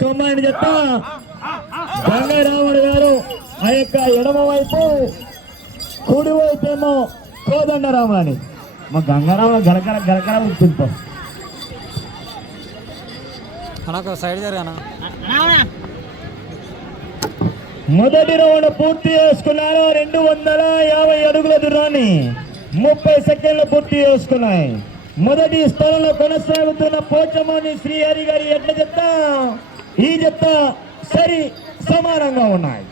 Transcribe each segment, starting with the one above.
Command జత గంగారాముడు గారు ఆ యొక్క ఎడమ వైపు, కుడి వైపు ఏమో కోదండరాముడు అని. మా గంగారాముడు గలకర గలకర ఉప్పింపు సైడ్ జరగానా. మొదటి రౌండ్ పూర్తి చేసుకున్నారు. 250 అడుగుల దూరాన్ని 30 సెకండ్లు పూర్తి చేసుకున్నాయి. మొదటి స్థానంలో కొనసాగుతున్న పోచమని శ్రీహరి గారి ఎడ్ల జత, ఈ జత సరి సమానంగా ఉన్నాయి.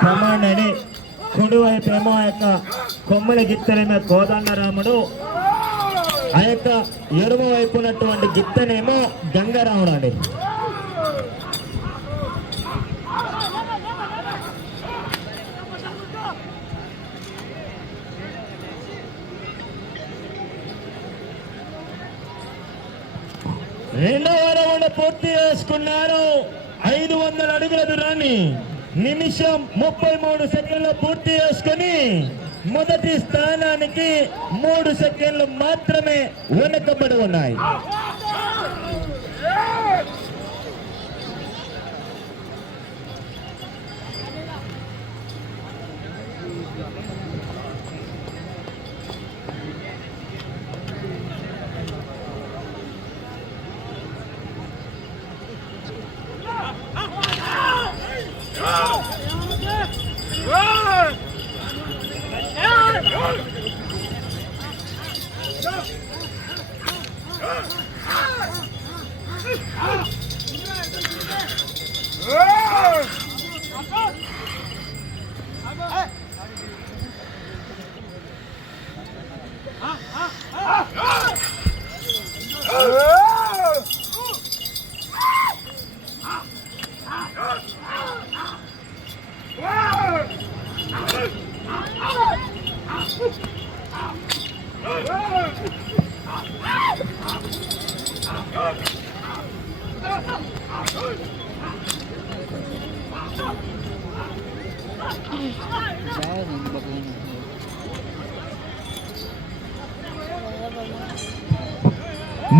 కమాండని కుడివైపు ఏమో ఆ యొక్క కొమ్మల గిత్తనేమో కోదండరాముడు, ఆ యొక్క ఎడమ వైపు ఉన్నటువంటి గిత్తనేమో గంగారాముడు అండి. రెండవ రౌండ్ పూర్తి చేసుకున్నారు. 500 అడుగుల దూరాన్ని నిమిషం 33 సెకండ్లు పూర్తి చేసుకుని మొదటి స్థానానికి 3 సెకండ్లు మాత్రమే వెనుకబడి ఉన్నాయి.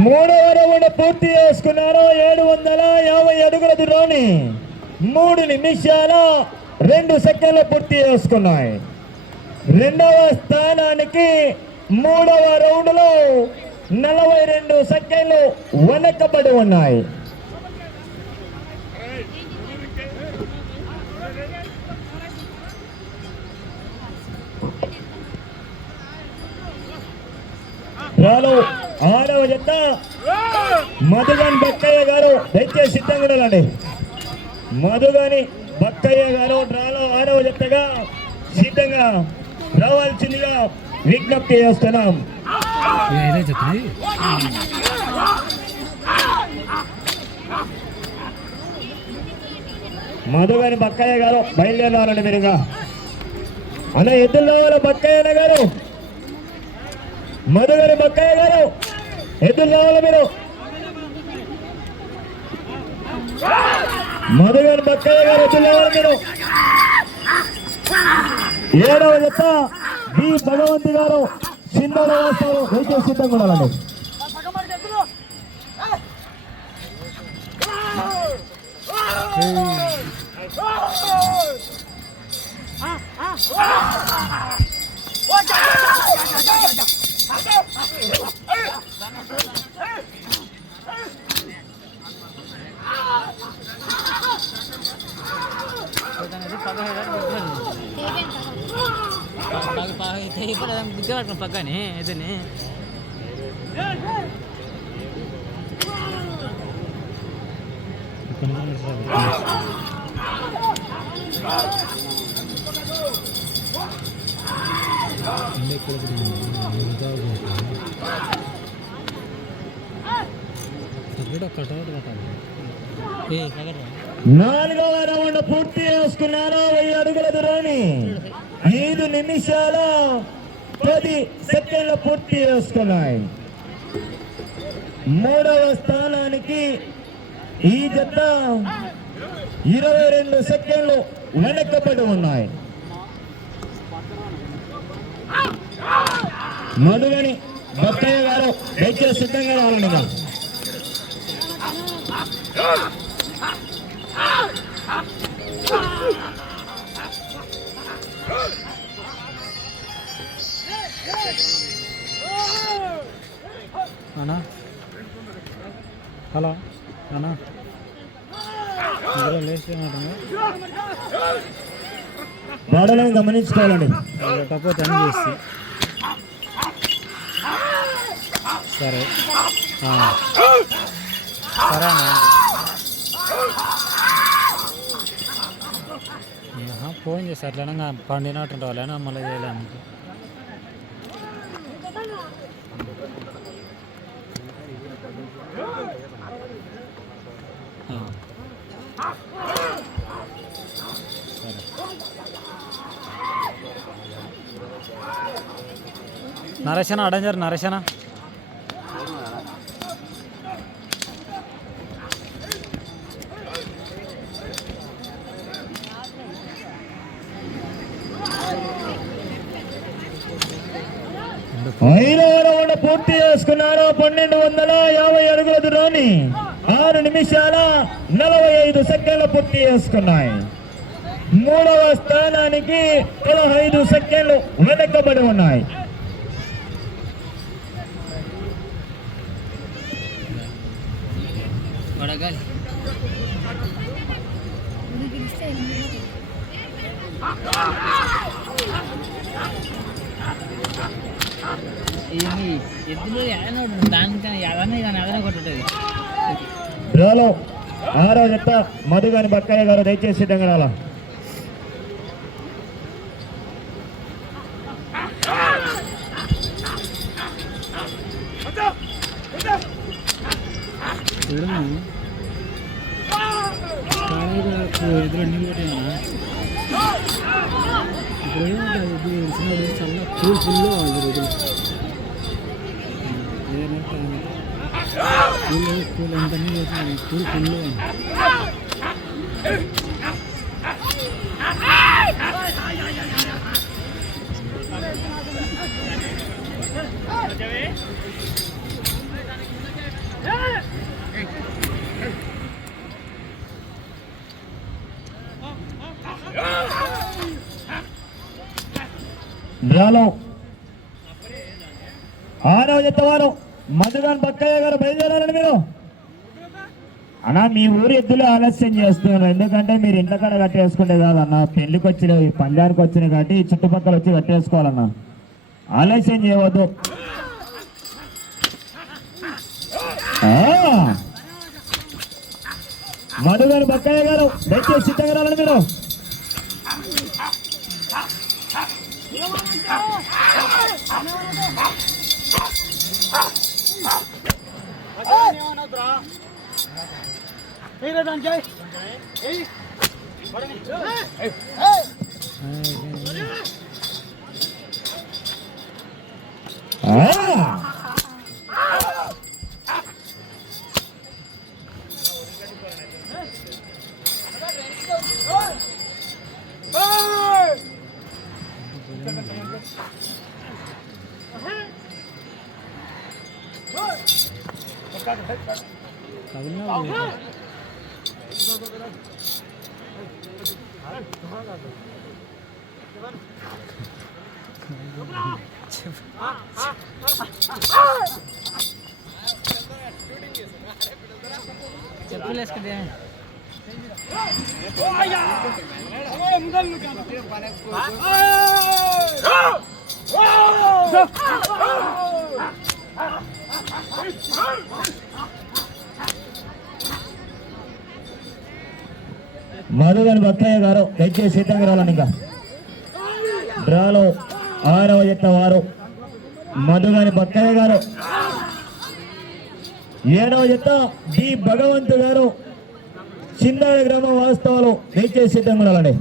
మూడవ రౌండ్ పూర్తి చేసుకున్నారు. 750 అడుగుల దూరాన్ని 3 నిమిషాల 2 సెకండ్లు పూర్తి చేసుకున్నాయి. రెండవ స్థానానికి మూడవ రౌండ్ లో 42 సెకండ్లు వెనకబడి ఉన్నాయి. ఆరవ జత మధుగాని బక్కయ్య గారు దయచేసి సిద్ధంగా ఉండాలండి. మధుగాని బక్కయ్య గారు డ్రాలో 6వ జతగా సిద్ధంగా రావాల్సిందిగా విజ్ఞప్తి చేస్తున్నాం. మధుగాని బక్కయ్య గారు బయలుదేరాలండి. మీరుగా అన్న ఎద్దుల్లో బక్కయ్య గారు, మధుగారి బక్కయ్య గారు ఎదురు రావాలి. మీరు మధుగారి బక్కయ్య గారు ఎదురు రావాలి. మీరు 7వ జత బి భగవంతి గారు సింధూరు వేస్తారు. దయచేసి సిద్ధంగా ఉండాలండి. పక్కనే ఇదని కటౌట్ నాలుగవ రౌండ్ పూర్తి చేసుకున్నారు. 1000 అడుగుల దూరాన్ని 5 నిమిషాల 10 సెకండ్లు పూర్తి చేసుకున్నాయి. మూడవ స్థానానికి ఈ జత 22 సెకండ్లు వెనకబడి ఉన్నాయి. మధుగని బక్కయ్య గారు దయచేసి సిద్ధంగా రావాలండి. అన్నా హలో అన్నా గోడలను గమనించుకోవాలండి. లేకపోతే అని చేసి సరే సరే అన్న ఫోన్ చేసి అట్లా పండినట్టు వాళ్ళైనా మళ్ళీ చేయలేము. నరేషన అడంజర్ నరేషన పూర్తి చేసుకున్నారు. 1250 అడుగుల దూరాన్ని 6 నిమిషాల 45 సెకండ్లు పూర్తి చేసుకున్నాయి. మూడవ స్థానానికి 15 సెకండ్లు వెనకబడి ఉన్నాయి. డ్రాలో 6వ జత మధుగాని బక్కయ్య గారు దయచేసి సిద్ధంగా రాలా. ఎదురు నీళ్ళు పెట్టేమన్నా ఇప్పుడు ఏమంటే చాలా కూల్ ఫుల్లో కూల్ ఎంత నీళ్ళు వచ్చింది కూల్ ఫుల్లో. డ్రాలో 6వ జత వారు మధుగాన్ బక్కయ్య గారు బయలుదేరాలని మీరు అన్నా. మీ ఊరు ఎద్దులు ఆలస్యం చేస్తున్నారు, ఎందుకంటే మీరు ఇంట్లో కాడ కట్టేసుకుంటే కాదన్నా. పెళ్లికి వచ్చిన పందానికి వచ్చినాయి కాబట్టి చుట్టుపక్కల వచ్చి కట్టేసుకోవాలన్నా, ఆలస్యం చేయవద్దు. మధుగాని బక్కయ్య గారు దయచేసి సిద్ధంగా రావాలని మీరు. చెప్పులు వేసుకుంటే మధుగాని బక్కయ్య గారు దయచేసి సిద్ధంగా రావాలని. ఇంకా డ్రాలో 6వ జత వారు మధుగాని బక్కయ్య గారు, 7వ జత డి భగవంతు గారు చిందాడ గ్రామ వాస్తవాలు దయచేసి సిద్ధంగా ఉండాలండి.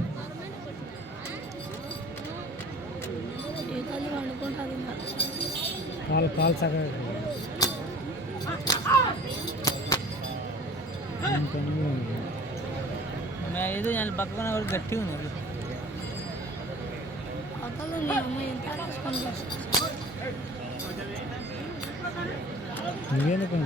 పాలు సగం ఏదో పక్కన గట్టి ఉంది. నువ్వేందుకు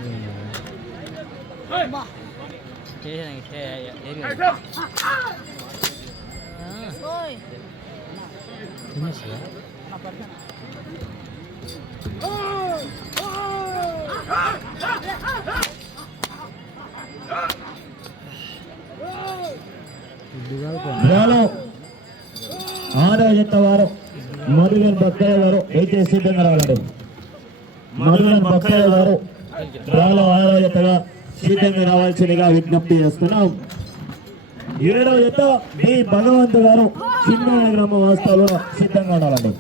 ఆరో జత వారు మధుగన్ బక్కయ్య గారు దయచేసి సిద్ధంగా రావాలండి. మధుగన్ బక్కయ్య గారు డ్రాలో ఆరో జతగా సిద్ధంగా రావాల్సిందిగా విజ్ఞప్తి చేస్తున్నాం. 7వ జత బి భగవంత్ గారు చిన్న గ్రామ వాస్తవాలు సిద్ధంగా ఉండాలండి.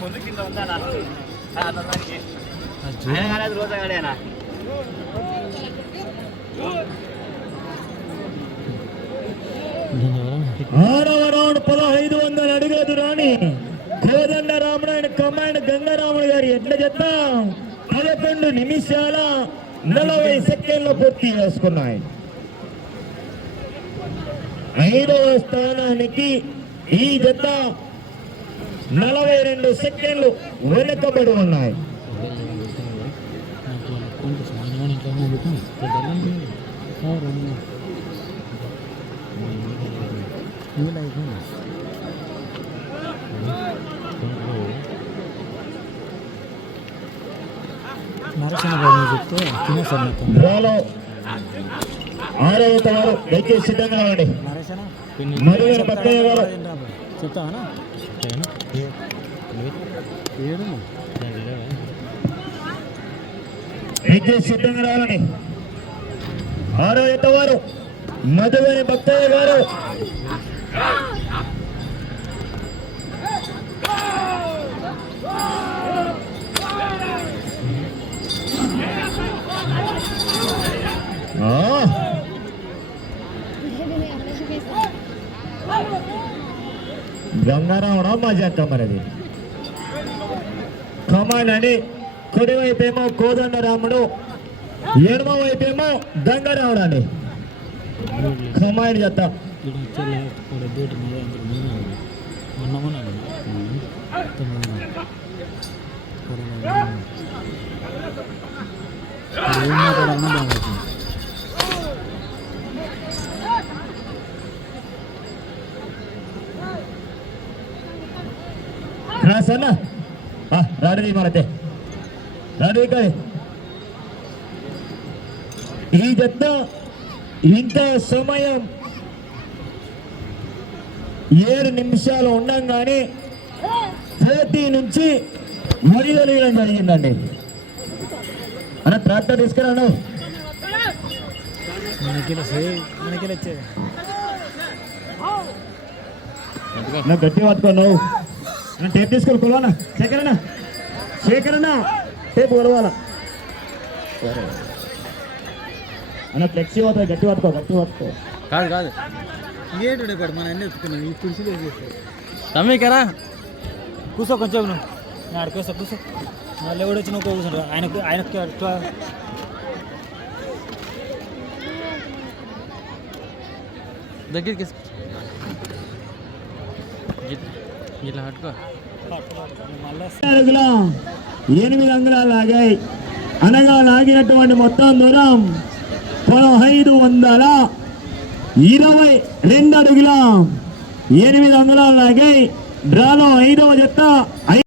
పొద్దు కింద ఉందా రోజాగాడేనా? ఆరవ రౌండ్ 1500 అడుగుల దూరాన్ని కోదండ రామనాయణ కమ్మాయన గంగారాముడు గారి ఎడ్ల జత 11 నిమిషాల 40 సెకండ్లు పూర్తి చేసుకున్నాయి. 5వ స్థానానికి ఈ జత 42 సెకండ్లు వెనుకబడి ఉన్నాయి. డ్రాలో 6వ జత వారు దయచేసి సిద్ధంగా ఉండండి. మధుగన్ బక్కయ్య గారు చెప్తావా దయచేసి సిద్ధంగా రావాలని. 6వ జత వారు మధుగన్ బక్కయ్య గారు గంగారాముడు మా జత మనది. కమాండ్ అని కుడివైపేమో కోదండ రాముడు, ఎడమ వైపేమో గంగారాముడు అండి. కమాండ్ జత రాసన్న రాడది మనతే రాడు ఇక్కడ. ఈ జత ఇంత సమయం 7 నిమిషాలు ఉండంగానే 30 నుంచి మొదలెయ్యడం జరిగిందండి. అన్న ట్రాక్టర్ తీసుకురాను గట్టి పట్టుకోను. టేప్ తీసుకొని కొలవాలా శేఖరన్నా టేప్ కొలవాలా. సరే అన్న ఫ్లెక్సీ పోతుంది. గట్టి పట్టుకో కాదు ఇంకేంటి ఇప్పుడు మనం అన్నీ ఎత్తుకున్నాం. ఈ తులసిలో తమ్మికరా కూర్చో కొంచెం నువ్వు ఆడికి కూర్చో. మళ్ళీ ఎవడు వచ్చి నువ్వు కూర్చుంటావు. ఆయనకు దగ్గరికి ఇలా హట్టుకో. 8 అంగుళాలు లాగాయి. అనగా లాగినటువంటి మొత్తం దూరం 1522 అడుగుల 8 అంగుళాలు లాగాయి. డ్రాలో 5వ జత